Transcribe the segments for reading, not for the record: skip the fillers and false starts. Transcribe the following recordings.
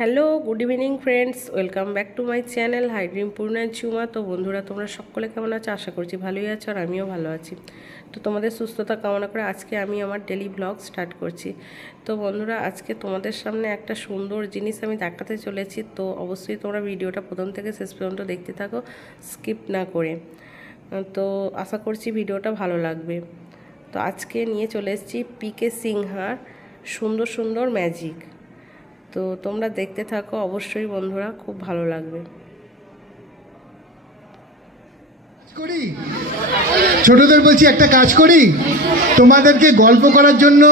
Hello good evening friends, welcome back to my channel high dream Purna Jhuma. তো বন্ধুরা, তোমরা সকলে কেমন আছো? আশা করছি ভালোই আছো, আর আমিও ভালো আছি। তো তোমাদের সুস্থতা কামনা করে আজকে আমি আমার ডেলি ব্লগ স্টার্ট করছি। তো বন্ধুরা, আজকে তোমাদের সামনে একটা সুন্দর জিনিস আমি দেখাতে চলেছি। তো অবশ্যই তোমরা ভিডিওটা প্রথম থেকে শেষ পর্যন্ত দেখতে থাকো, স্কিপ না করে। তো আশা করছি ভিডিওটা ভালো লাগবে। তো আজকে নিয়ে চলে এসেছি পিকে সিংহার সুন্দর সুন্দর ম্যাজিক। তো তোমরা দেখতে থাকো, অবশ্যই বন্ধুরা খুব ভালো লাগবে। ছোটদের বলছি একটা কাজ করি, তোমাদেরকে গল্প করার জন্য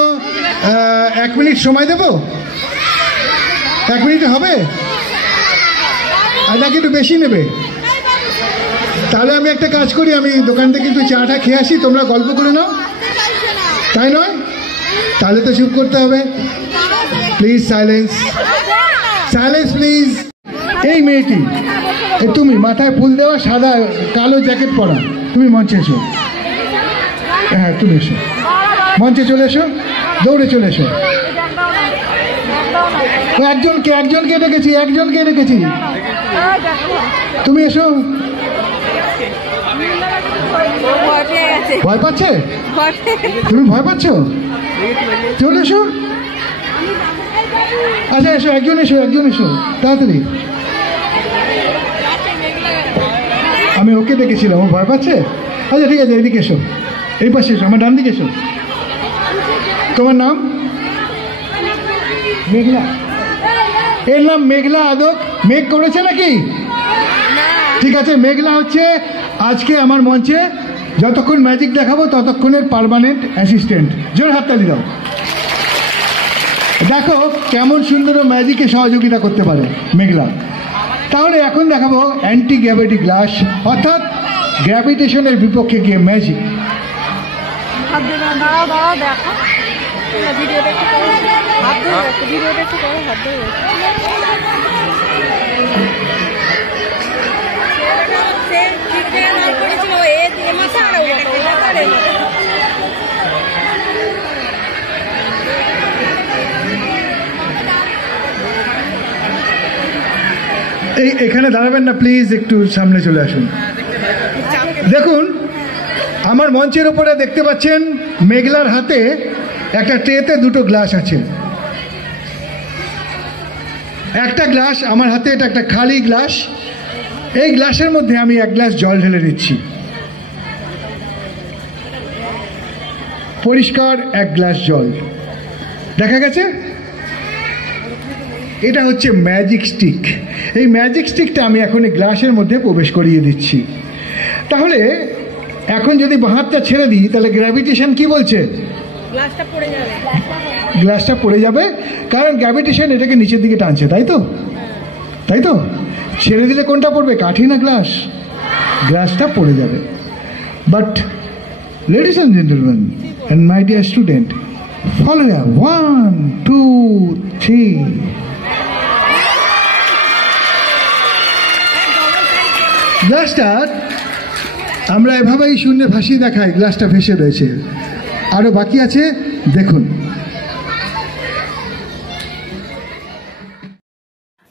1 মিনিট সময় দেব। 1 মিনিট হবে আর নাকি একটু বেশি নেবে? তাহলে আমি একটা কাজ করি, আমি দোকান থেকে একটু চাটা খেয়ে আসি, তোমরা গল্প করে নাও। তাই নয়? তাহলে তো চুপ করতে হবে। Please silence, silence please. এই মেয়েটি, তুমি মাথায় ফুল দেওয়া, সাদা কালো জ্যাকেট পরা, তুমি মঞ্চে এসো। হ্যাঁ, তুমি এসো, মঞ্চে চলে এসো, দৌড়ে চলে এসো। একজনকে ডেকেছি। তুমি এসো। ভয় পাচ্ছে? তুমি ভয় পাচ্ছ? চলে এসো। আচ্ছা এসো, একজন এসো তাড়াতাড়ি। আমি ওকে দেখেছিলাম, ও ভয় পাচ্ছে। আচ্ছা ঠিক আছে, এদিকে এসো, এই পাশে এসো, আমার ডান দিকে এসো। তোমার নাম? মেঘলা। এর নাম মেঘলা আদক? মেঘ করেছে নাকি? ঠিক আছে, মেঘলা হচ্ছে আজকে আমার মঞ্চে যতক্ষণ ম্যাজিক দেখাবো ততক্ষণের পার্মানেন্ট অ্যাসিস্ট্যান্ট। জোর হাততালি দাও। দেখো কেমন সুন্দর ম্যাজিকে সহযোগিতা করতে পারে মেঘলা। তাহলে এখন দেখাবো অ্যান্টি গ্র্যাভিটি গ্লাস, অর্থাৎ গ্র্যাভিটেশনের বিপক্ষে গিয়ে ম্যাজিক। এখানে দাঁড়াবেন না প্লিজ, একটু সামনে চলে আসুন। দেখুন আমার মঞ্চের উপরে দেখতে পাচ্ছেন মেঘলার হাতে একটা ট্রেতে 2টো গ্লাস আছে। একটা গ্লাস আমার হাতে, এটা একটা খালি গ্লাস। এই গ্লাসের মধ্যে আমি 1 গ্লাস জল ঢেলে নিচ্ছি। পরিষ্কার 1 গ্লাস জল দেখা গেছে। এটা হচ্ছে ম্যাজিক স্টিক। এই ম্যাজিক স্টিকটা আমি এখন এই গ্লাসের মধ্যে প্রবেশ করিয়ে দিচ্ছি। তাহলে এখন যদি হাতটা ছেড়ে দিই তাহলে গ্র্যাভিটেশন কি বলছে? গ্লাসটা পড়ে যাবে, কারণ গ্র্যাভিটেশন এটাকে নিচের দিকে টানছে, তাই তো? ছেড়ে দিলে কোনটা পড়বে, কাঠি না গ্লাস? গ্লাসটা পড়ে যাবে। But ladies and gentleman and my dear student, follow 1 2 3। গ্লাসটা আমরা এভাবেই শূন্যে ভাসিয়ে দেখাই, গ্লাসটা ভেসে রয়েছে। আরও বাকি আছে, দেখুন।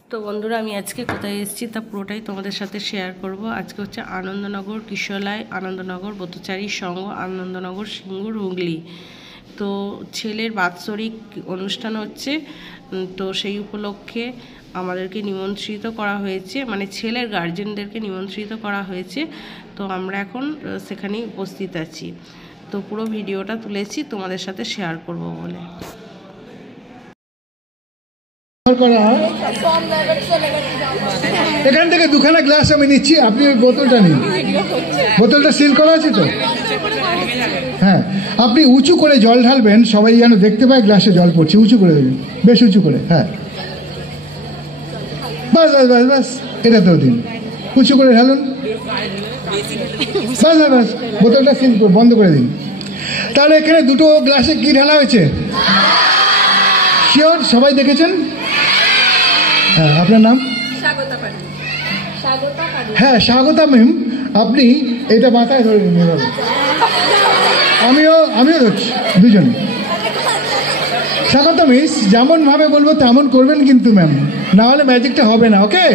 তো বন্ধুরা, আমি আজকে কোথায় এসেছি তা পুরোটাই তোমাদের সাথে শেয়ার করব। আজকে হচ্ছে আনন্দনগর কিশোরলাই, আনন্দনগর ব্রতচারী সংঘ, আনন্দনগর সিঙ্গুর, হুগলি। তো ছেলের বাৎসরিক অনুষ্ঠান হচ্ছে, তো সেই উপলক্ষে আমাদেরকে নিমন্ত্রিত করা হয়েছে, মানে ছেলের গার্জেনদেরকে নিমন্ত্রিত করা হয়েছে। তো আমরা এখন সেখানেই উপস্থিত আছি। তো পুরো ভিডিওটা তুলেছি তোমাদের সাথে শেয়ার করব বলে। এখান থেকে 2খানা গ্লাস আমি নিচ্ছি, আপনি ওই বোতলটা নিন। বোতলটা সিল করা আছে তো? হ্যাঁ, আপনি উঁচু করে জল ঢালবেন, সবাই যেন দেখতে পায় গ্লাসে জল পড়ছে। উঁচু করে দেবেন, বেশ উঁচু করে। হ্যাঁ, বাস বাস বাস বাস, এটা তো দিন, উঁচু করে ঢালুন। বাস বাস বাস, বোতলটা সিল বন্ধ করে দিন। তাহলে এখানে 2টো গ্লাসে কি ঢালা হয়েছে? শিওর সবাই দেখেছেন? হ্যাঁ, আপনার নাম? হ্যাঁ, স্বাগতা ম্যাম। আপনি এটা মাথায় ধরে নিন, আমিও ধরছি, দুজনে। স্বাগত মিস, যেমনভাবে বলবো তেমন করবেন কিন্তু ম্যাম, না হলে ম্যাজিকটা হবে না। ওকে,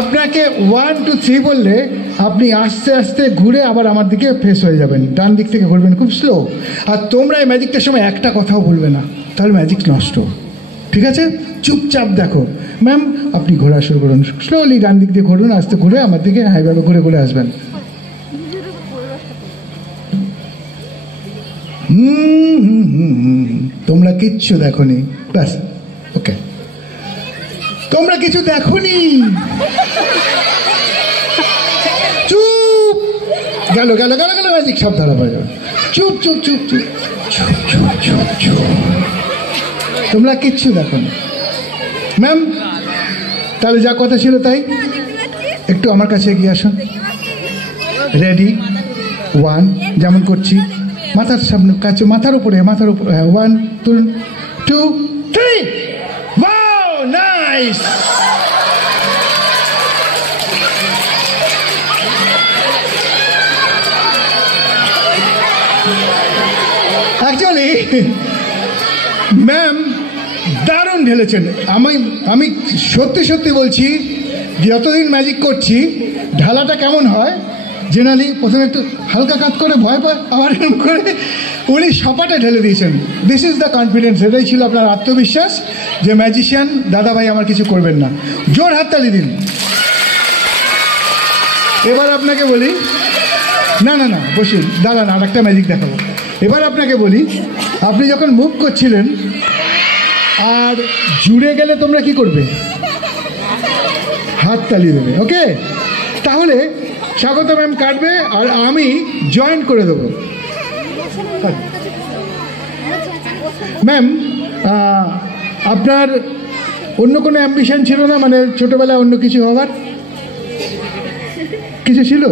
আপনাকে 1 2 3 বললে আপনি আস্তে আস্তে ঘুরে আবার আমার দিকে ফেস হয়ে যাবেন, ডান দিক থেকে ঘুরবেন খুব স্লো। আর তোমরা এই ম্যাজিকটার সময় একটা কথাও বলবে না, তাহলে ম্যাজিক নষ্ট। ঠিক আছে, চুপচাপ দেখো। ম্যাম আপনি ঘোরা শুরু করুন, স্লোলি ডান দিক দিয়ে ঘুরুন, আস্তে ঘুরে আমার দিকে হাইভাবে ঘুরে ঘুরে আসবেন। তোমরা কিচ্ছু দেখোনি, ব্যাস। ওকে, তোমরা কিছু দেখোনি, চুপ। গেল গেল গেল গেল ম্যাজিক সব ধরা পড়ে যাবে। চুপ চুপ চুপ চুপ চুপ চুপ চুপ চুপ। তোমরা কিচ্ছু দেখোনি ম্যাম। তাহলে যা কথা ছিল তাই, একটু আমার কাছে এগিয়ে আসুন। রেডি, 1 যেমন করছি, মাথার সামনে কাছে, মাথার উপরে, মাথার উপরে। হ্যাঁ, 1 2 3। Wow, nice. অ্যাকচুয়ালি ম্যাম দারুণ ঢেলেছেন। আমি সত্যি সত্যি বলছি, যতদিন ম্যাজিক করছি ঢালাটা কেমন হয়, জেনারেলি প্রথমে একটু হালকা কাজ করে ভয় পায়, আবার এরকম করে উনি সপাটে ঢেলে দিয়েছেন। This is the confidence. এটাই ছিল আপনার আত্মবিশ্বাস যে ম্যাজিশিয়ান দাদা ভাই আমার কিছু করবেন না। জোর হাততালি দিন। এবার আপনাকে বলি, না না না বসুন, দাঁড়ান, আর একটা ম্যাজিক দেখাবো। এবার আপনাকে বলি, আপনি যখন মুভ করছিলেন আর জুড়ে গেলে তোমরা কি করবে? হাততালি দেবে। ওকে, তাহলে স্বাগত ম্যাম কাটবে আর আমি জয়েন করে দেবো। ম্যাম আপনার অন্য কোনো অ্যাম্বিশন ছিল না, মানে ছোটবেলায় অন্য কিছু হওয়ার কিছু ছিল?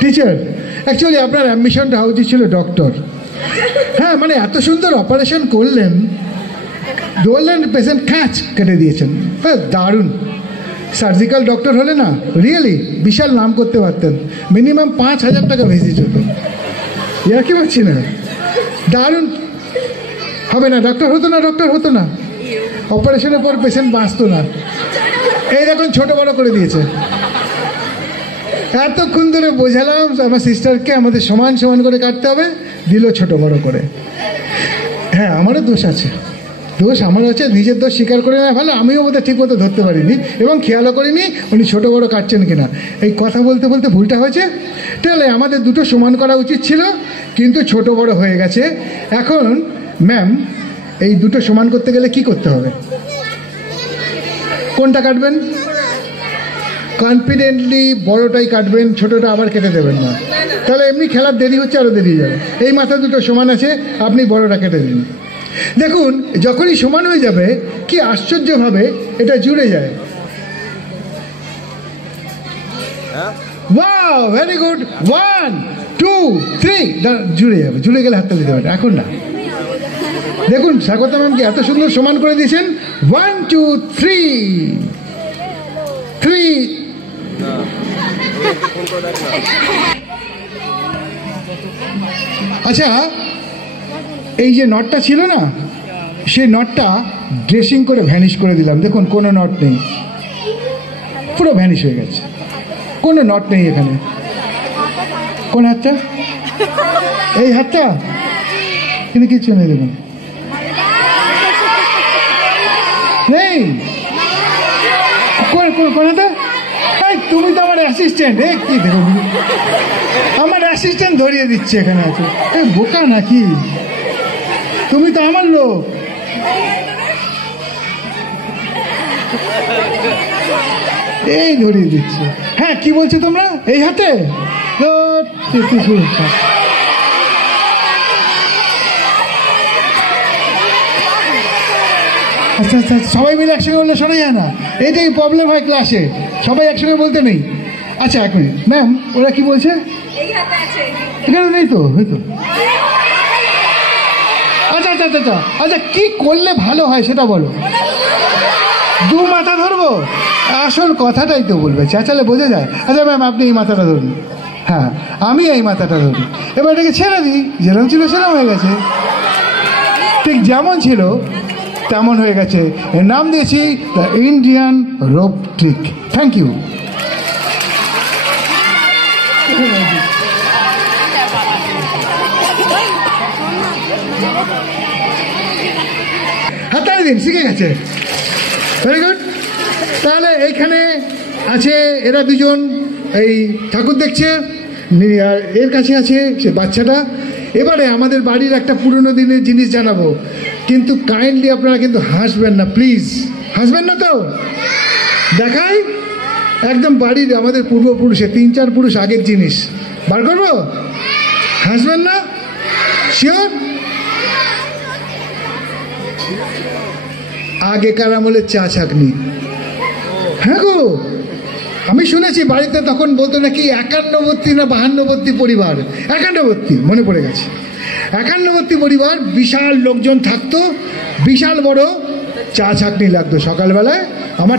টিচার। অ্যাকচুয়ালি আপনার অ্যাম্বিশনটা হওয়া উচিত ছিল ডক্টর। হ্যাঁ, মানে এত সুন্দর অপারেশন করলেন, বললেন পেশেন্ট খ্যাচ কেটে দিয়েছেন, হ্যাঁ দারুণ। সার্জিক্যাল ডক্টর হলে না রিয়েলি বিশাল নাম করতে পারতেন, মিনিমাম 5,000 টাকা ভিজিট হতো। ইয়ার কি পাচ্ছি না, দারুণ। হবে না, ডক্টর হতো না, ডক্টর হতো না, অপারেশনের পর পেশেন্ট বাঁচতো না। এই দেখুন ছোট বড় করে দিয়েছে। এতক্ষণ ধরে বোঝালাম আমার সিস্টারকে আমাদের সমান সমান করে কাটতে হবে, দিল ছোট বড় করে। হ্যাঁ, আমারও দোষ আছে, দোষ আমার হচ্ছে, নিজের দোষ স্বীকার করে নেওয়া ভালো। আমিও বোধহয় ঠিক মতো ধরতে পারিনি এবং খেয়ালও করিনি উনি ছোট বড় কাটছেন কিনা। এই কথা বলতে বলতে ভুলটা হয়েছে। তাহলে আমাদের দুটো সমান করা উচিত ছিল, কিন্তু ছোট বড় হয়ে গেছে। এখন ম্যাম এই দুটো সমান করতে গেলে কি করতে হবে? কোনটা কাটবেন? কনফিডেন্টলি বড়টাই কাটবেন, ছোটটা আবার কেটে দেবেন না, তাহলে এমনি খেলার দেরি হচ্ছে, আরও দেরি যাবে। এই মাথা দুটো সমান আছে, আপনি বড়টা কেটে দিন। দেখুন যখনই সমান হয়ে যাবে কি আশ্চর্যভাবে এটা জুড়ে যায়। Wow, very good. 1 2 3 জুড়ে যাবে। জুড়ে গেলে হাতটা দিতে পারে, এখন না। দেখুন স্বাগত ম্যামকে এত সুন্দর সমান করে দিয়েছেন। 1 2 3 3। আচ্ছা, এই যে নটটা ছিল না, সেই নটটা ড্রেসিং করে ভ্যানিশ করে দিলাম। দেখুন কোনো নট নেই, পুরো ভ্যানিশ হয়ে গেছে, কোনো নট নেই এখানে। কোন হাতটা? এই হাতটা, কিন্তু কিচ্ছু নেই, দেখুন নেই। কোন হাতটা? তুমি তো আমার অ্যাসিস্ট্যান্ট। কি দেখো, আমার অ্যাসিস্ট্যান্ট ধরিয়ে দিচ্ছে এখানে আছে। বোকা নাকি তুমি? তো আমার লোক। এই ধরিয়ে দিচ্ছে। হ্যাঁ, কি বলছো তোমরা? এই হাতে আচ্ছা আচ্ছা, সবাই মিলে একসঙ্গে বললে শোনা যায় না, এইটাই প্রবলেম হয় ক্লাসে, সবাই একসঙ্গে বলতে নেই। আচ্ছা এক মিনিট ম্যাম, ওরা কি বলছে? এখানে নেই তো, হয়তো। আচ্ছা আচ্ছা আচ্ছা আচ্ছা, কি করলে ভালো হয় সেটা বলো। দু মাথা ধরবো? আসল কথাটাই তো বলবে, চেঁচালে বোঝা যায়। আচ্ছা ম্যাম, আপনি এই মাথাটা ধরুন। হ্যাঁ, আমি এই মাথাটা ধরি। এবার এটাকে ছেড়ে দিই, যেরকম ছিল সেরকম হয়ে গেছে। ঠিক যেমন ছিল তেমন হয়ে গেছে। এর নাম দিয়েছি the Indian rope trick. Thank you. হাততালি দিন, শিখে গেছে, ভেরি গুড। তাহলে এইখানে আছে এরা দুজন, এই ঠাকুর দেখছে, আর এর কাছে আছে সে বাচ্চাটা। এবারে আমাদের বাড়ির একটা পুরনো দিনের জিনিস জানাবো, কিন্তু কাইন্ডলি আপনারা কিন্তু হাসবেন না, প্লিজ। হাসবেন না তো? দেখাই একদম বাড়ির আমাদের পূর্বপুরুষে 3-4 পুরুষ আগের জিনিস বার করবো। হাসবেন না? শিওর? আগেকার আমলের চা ছাঁকনি। হ্যাঁ গো, আমি শুনেছি বাড়িতে তখন বলতো নাকি 51 না 52 পরিবার, 51 মনে পড়ে গেছে, 51 পরিবার, বিশাল লোকজন থাকতো, বিশাল বড় চা ছাঁকনি লাগতো সকালবেলায়। আমার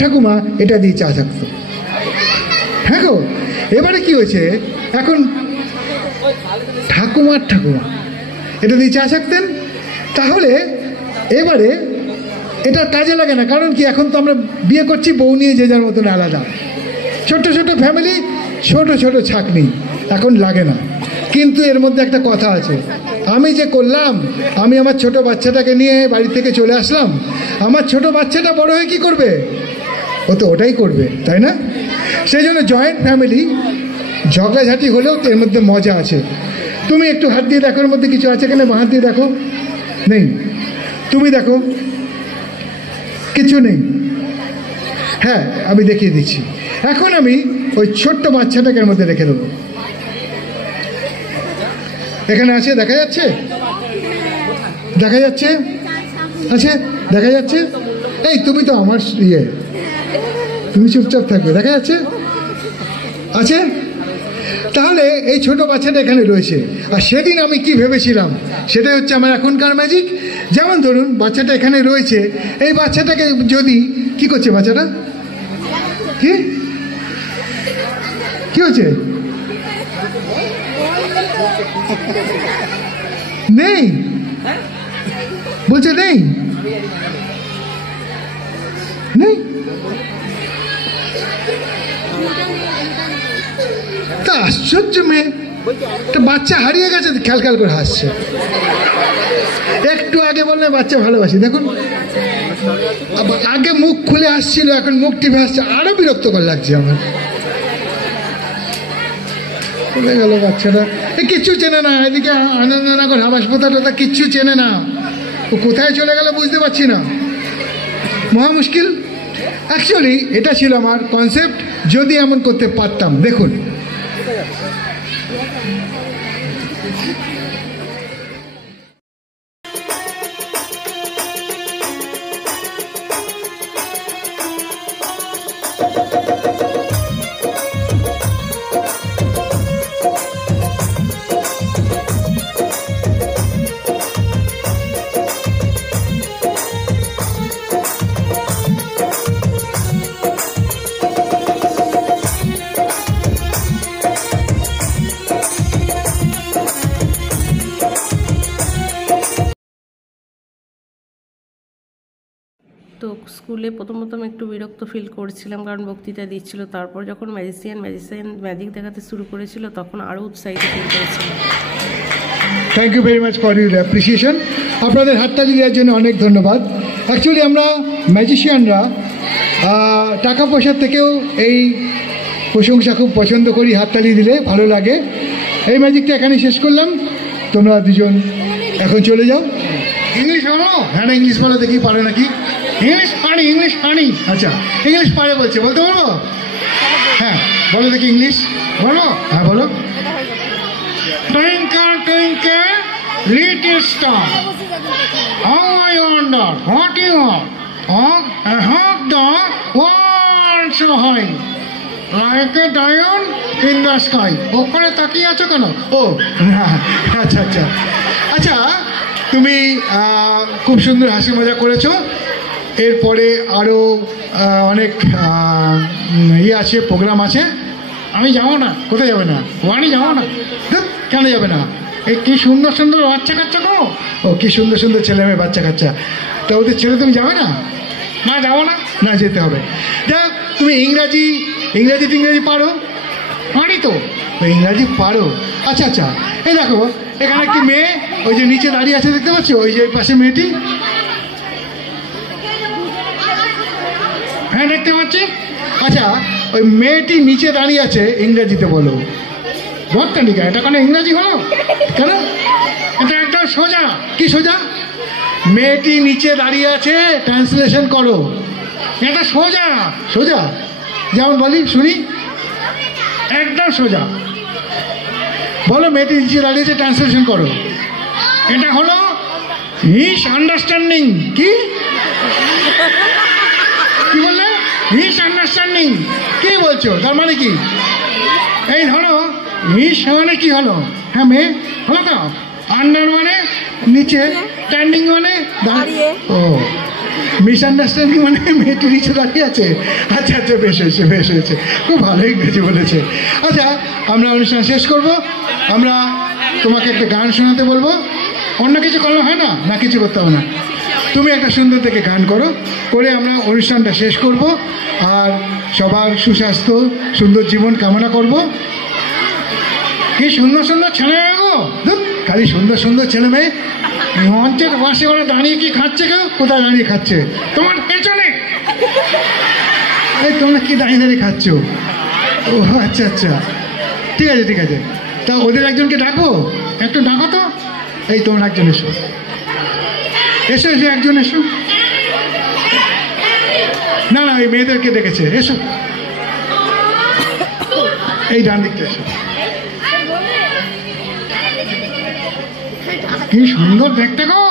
ঠাকুমা এটা দিয়ে চা ছাঁকতো। হ্যাঁ গো, এবারে কি হয়েছে, এখন ঠাকুমা এটা দিয়ে চা ছাঁকতেন, তাহলে এবারে এটা কাজে লাগে না। কারণ কি, এখন তো আমরা বিয়ে করছি, বউ নিয়ে যে যার মতন আলাদা, ছোট ছোট ফ্যামিলি, ছোট ছোট ছাঁকনি, এখন লাগে না। কিন্তু এর মধ্যে একটা কথা আছে, আমি যে করলাম, আমি আমার ছোট বাচ্চাটাকে নিয়ে বাড়ি থেকে চলে আসলাম, আমার ছোট বাচ্চাটা বড় হয়ে কি করবে? ও তো ওটাই করবে, তাই না? সেই জন্য জয়েন্ট ফ্যামিলি, ঝগড়াঝাটি হলেও তো এর মধ্যে মজা আছে। তুমি একটু হাত দিয়ে দেখো, এর মধ্যে কিছু আছে কিনা, হাত দিয়ে দেখো, নেই। তুমি দেখো, কিছু নেই। হ্যাঁ, আমি দেখিয়ে দিচ্ছি। এখন আমি ওই ছোট্ট বাচ্চাটাকে এর মধ্যে রেখে দেবো। এখানে আছে, দেখা যাচ্ছে? দেখা যাচ্ছে? আছে, দেখা যাচ্ছে? এই তুমি তো আমার তুমি চুপচাপ থাকবে, দেখা যাচ্ছে? আছে? তাহলে এই ছোট বাচ্চাটা এখানে রয়েছে। আর সেদিন আমি কি ভেবেছিলাম, সেটাই হচ্ছে আমার এখনকার ম্যাজিক। যেমন ধরুন, বাচ্চাটা এখানে রয়েছে, এই বাচ্চাটাকে যদি, কি করছে বাচ্চাটা? কি কি হচ্ছে? নেই বলছে, নেই নেই। তা আশ্চর্য মেয়ে, একটা বাচ্চা হারিয়ে গেছে, খেয়াল খেয়াল করে হাসছে। একটু আগে বললে বাচ্চা ভালোবাসি, দেখুন আগে মুখ খুলে আসছিল, এখন মুখ টিপে আসছে, আরো বিরক্তকর লাগছে আমার। চলে গেল বাচ্চাটা, কিচ্ছু চেনে না। এদিকে আনন্দনগর হাসপাতালটা কিচ্ছু চেনে না, ও কোথায় চলে গেল বুঝতে পারছি না, মহা মুশকিল। অ্যাকচুয়ালি এটা ছিল আমার কনসেপ্ট, যদি এমন করতে পারতাম। দেখুন, তো স্কুলে প্রথম একটু বিরক্ত ফিল করছিলাম, কারণ বক্তৃতা দিচ্ছিল। তারপর যখন ম্যাজিক দেখাতে শুরু করেছিল, তখন আরও উৎসাহিত ফিল করেছিলাম। Thank you very much for your appreciation. আপনাদের হাততালি দেওয়ার জন্য অনেক ধন্যবাদ। অ্যাকচুয়ালি আমরা ম্যাজিশিয়ানরা টাকা পয়সার থেকেও এই প্রশংসা খুব পছন্দ করি, হাততালি দিলে ভালো লাগে। এই ম্যাজিকটা এখানে শেষ করলাম, তোমরা দুজন এখন চলে যাও। ইংলিশ বলো? হ্যাঁ, ইংলিশ বলো দেখি, পারে নাকি? ইংলিশ পারি। আচ্ছা, ইংলিশ পারে বলছে, বলতে পারবো? হ্যাঁ বলো দেখি, ইংলিশ বলো। হ্যাঁ বলো। Twinkle, twinkle, little star, how I wonder what you are. And how the world so high, like a diamond in the sky. ওখানে তাকিয়ে আছো কেন? ও আচ্ছা আচ্ছা আচ্ছা, তুমি খুব সুন্দর হাসি মজা করেছো। এরপরে আরও অনেক আছে, প্রোগ্রাম আছে। আমি যাবো না। কোথায় যাবে না? ওয়ানি যাবো না? কেন যাবে না? এই কি সুন্দর সুন্দর বাচ্চা কাচ্চা গো। ও কি সুন্দর সুন্দর ছেলে মেয়ে বাচ্চা কাচ্চা। তা ওদের ছেড়ে তুমি যাবে না? না যাবো না, না যেতে হবে। দেখ তুমি ইংরাজি টিংরাজি পারো? পারি তো, ইংরাজি পারো। আচ্ছা আচ্ছা, এই দেখো এখানে একটি মেয়ে, ওই যে নিচে দাঁড়িয়ে আছে দেখতে পাচ্ছ, ওই যে পাশে মেয়েটি, হ্যাঁ দেখতে পাচ্ছি। আচ্ছা ওই মেয়েটি নিচে দাঁড়িয়ে আছে, ইংরেজিতে বলো। বর্তানিকা, এটা কোনো ইংরাজি হলো? কেন? এটা একদম সোজা। কি সোজা? মেয়েটি নিচে দাঁড়িয়ে আছে, ট্রান্সলেশন করো। এটা সোজা সোজা, যেমন বলি শুনি, একদম সোজা। বলো মেয়েটি নিচে দাঁড়িয়েছে, ট্রান্সলেশন করো। এটা হলো মিস আন্ডারস্ট্যান্ডিং। কি কি বললে? Miss understanding. কি বলছো? তার মানে কি? এই ধরো মিস মানে কি হলো? হ্যাঁ মেয়ে হলো তো, আন্ডার মানে নিচে, স্ট্যান্ডিং মানে দাঁড়িয়ে। ও মিসআন্ডারস্ট্যান্ডিং মানে মেয়েটি নিচে দাঁড়িয়ে আছে। আচ্ছা আচ্ছা, বেশ হয়েছে বেশ হয়েছে, খুব ভালো ইংরেজি বলেছে। আচ্ছা আমরা অনুষ্ঠান শেষ করব, আমরা তোমাকে একটা গান শোনাতে বলবো। অন্য কিছু করলে হয় না? না কিছু করতে হবে না, তুমি একটা সুন্দর থেকে গান করো, করে আমরা অনুষ্ঠানটা শেষ করব। আর সবার সুস্বাস্থ্য সুন্দর জীবন কামনা করব। কি সুন্দর সুন্দর ছেলে মেয়ে গো, খালি সুন্দর সুন্দর ছেলে মেয়ে মঞ্চের পাশে ওরা দাঁড়িয়ে কি খাচ্ছে? কেউ কোথায় দাঁড়িয়ে খাচ্ছে? তোমার পেছনে। এই তোমরা কি দাঁড়িয়ে দাঁড়িয়ে খাচ্ছ? ও আচ্ছা আচ্ছা, ঠিক আছে ঠিক আছে। তা ওদের একজনকে ডাকো, একটু ডাকো তো। এই তোমরা একজন এসো, এসো এসো একজন এসো। না না, এই মেয়েদেরকে ডেকেছে, এসো। এই ডান দিকটা এসো। কি সুন্দর দেখতে গো,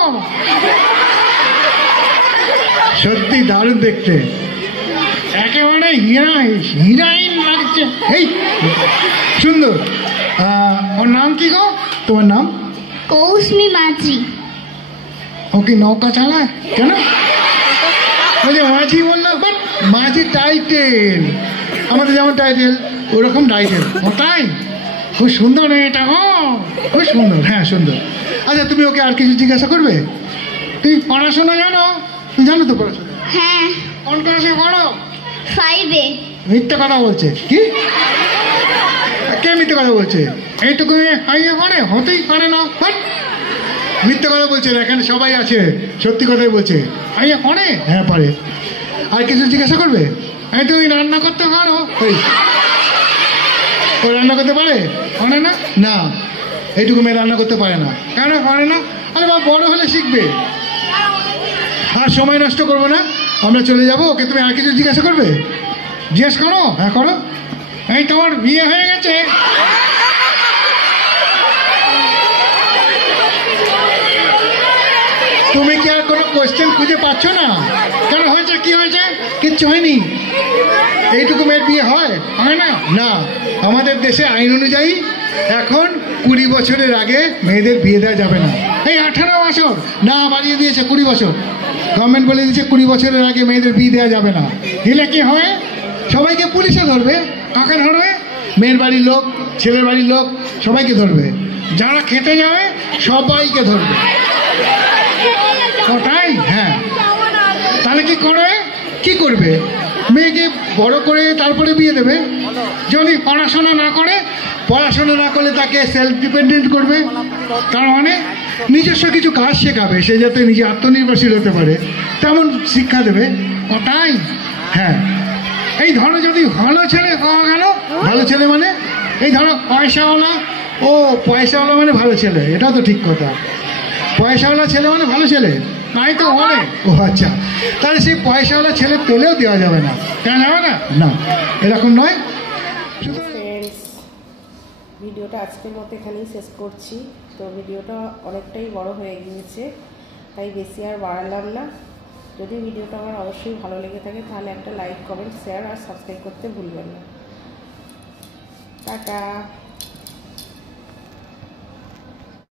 সত্যি দারুণ দেখতে, একেবারে হিরাইন লাগছে। এই সুন্দর। ওর নাম কি গো? তোমার নাম? কৌশমি মাঝি। ও কি নৌকা চালায়? কেন? ওই যে মাঝি বললো, বাট মাঝি টাইটেল, আমাদের যেমন টাইটেল ওরকম টাইটেল। ও তাই? খুব সুন্দর এটা গো, খুব সুন্দর। হ্যাঁ সুন্দর। আচ্ছা তুমি ওকে আর কিছু জিজ্ঞাসা করবে? তুমি পড়াশোনা জানো? তুমি জানো তো পড়াশোনা? হ্যাঁ, কোন ক্লাসে পড়ো? 5-এ। মিথ্যে কথা বলছে। কি? কে মিথ্যে কথা বলছে? এইটুকু হাইয়ে পড়ে? হতেই পারে না। মিথ্যে কথা বলছে, এখানে সবাই আছে, সত্যি কথাই বলছে। হাইয়ে পড়ে? হ্যাঁ পারে। আর কিছু জিজ্ঞাসা করবে? এই তুমি রান্না করতে পারো? ও রান্না করতে পারে? পারে না? না, এইটুকু মেয়ে রান্না করতে পারে না। কেন পারে না? আরে বা বড় হলে শিখবে। আর সময় নষ্ট করবো না, আমরা চলে যাবো। ওকে তুমি আর কিছু জিজ্ঞাসা করবে? জিজ্ঞেস করো। হ্যাঁ করো। এই তোমার বিয়ে হয়ে গেছে? তুমি কি আর কোনো কোয়েশ্চেন খুঁজে পাচ্ছ না? কেন হয়েছে? কি হয়েছে? কিচ্ছু হয়নি। এইটুকু মেয়ের বিয়ে হয়? হয় না? না, আমাদের দেশে আইন অনুযায়ী এখন 20 বছরের আগে মেয়েদের বিয়ে দেওয়া যাবে না। এই 18 বছর না, বাড়িয়ে দিয়েছে 20 বছর। গভর্নমেন্ট বলে দিয়েছে 20 বছরের আগে মেয়েদের বিয়ে দেওয়া যাবে না। দিলে কি হয়? সবাইকে পুলিশে ধরবে। কাকে ধরবে? মেয়ের বাড়ির লোক, ছেলের বাড়ির লোক, সবাইকে ধরবে। যারা খেতে যাবে সবাইকে ধরবে। ওটাই? হ্যাঁ। তাহলে কি করবে? কি করবে? মেয়েকে বড় করে তারপরে বিয়ে দেবে। যদি পড়াশোনা না করে, পড়াশোনা না করলে তাকে সেলফ ডিপেন্ডেন্ট করবে। তার মানে নিজস্ব কিছু কাজ শেখাবে, সে যাতে নিজে আত্মনির্ভরশীল হতে পারে তেমন শিক্ষা দেবে। ওটাই? হ্যাঁ। এই ধরো যদি ভালো ছেলে পাওয়া গেল, ভালো ছেলে মানে এই ধরো পয়সাওয়ালা। ও পয়সাওয়ালা মানে ভালো ছেলে, এটাও তো ঠিক কথা। পয়সাওয়ালা ছেলে মানে ভালো ছেলে, তাই তো বলে। ও আচ্ছা, তাহলে সেই পয়সাওয়ালা ছেলে পেলেও দেওয়া যাবে না? কেন যাবে না? না, এরকম নয়। ফ্রেন্ডস, ভিডিওটা আজকের মতো এখানেই শেষ করছি। তো ভিডিওটা অনেকটাই বড় হয়ে গিয়েছে, তাই বেশি আর বাড়ালাম না। যদি ভিডিওটা আমার অবশ্যই ভালো লেগে থাকে তাহলে একটা লাইক, কমেন্ট, শেয়ার আর সাবস্ক্রাইব করতে ভুলবেন না। টাটা।